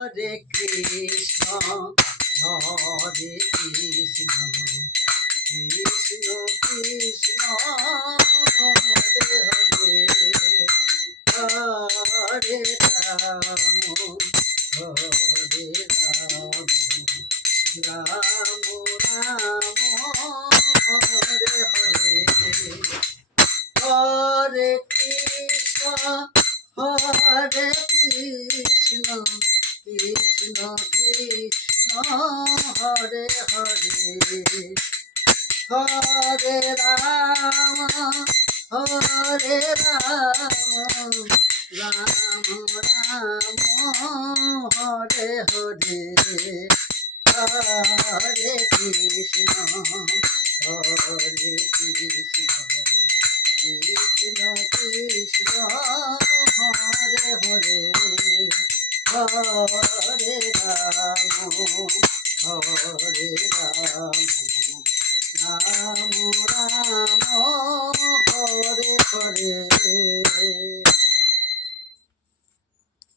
Hare Krishna Hare Krishna Krishna Krishna Hare Hare Hare Ram Hare Ram Ram Ram Hare Hare Hare Krishna Hare Krishna Krishna Krishna Hare Hare Hare Ram Hare Ram Ram Ram Hare Hare Hare Krishna Hare Krishna Krishna Krishna Hare Hare Hare Ram Hare Ram Ram Ram Hare Hare